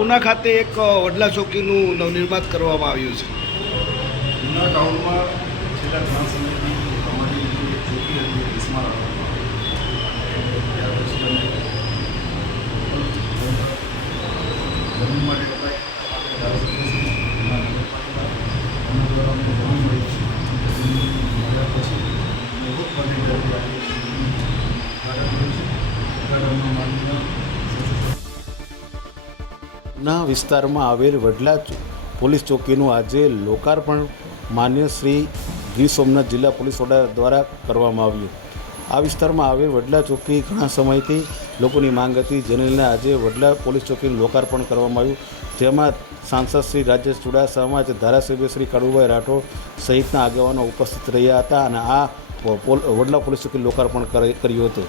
ઉના ખાતે એક વડલા ચોકીનું નવનિર્માણ કરવામાં આવ્યું છે. ઉના ટાઉનમાં છેલ્લા ઘણા સમયથી અમારી ના વિસ્તારમાં આવેલ વડલા પોલીસ ચોકીનું આજે લોકાર્પણ માન્ય શ્રી ગીર સોમનાથ જિલ્લા પોલીસ વડા દ્વારા કરવામાં આવ્યું. આ વિસ્તારમાં આવેલ વડલા ચોકી ઘણા સમયથી લોકોની માંગ હતી, જેને લઈને આજે વડલા પોલીસ ચોકીનું લોકાર્પણ કરવામાં આવ્યું. જેમાં સાંસદ શ્રી રાજેશ ચુડાસમા ધારાસભ્ય શ્રી કડુભાઈ રાઠોડ સહિતના આગેવાનો ઉપસ્થિત રહ્યા હતા અને આ વડલા પોલીસ ચોકી લોકાર્પણ કર્યું હતું.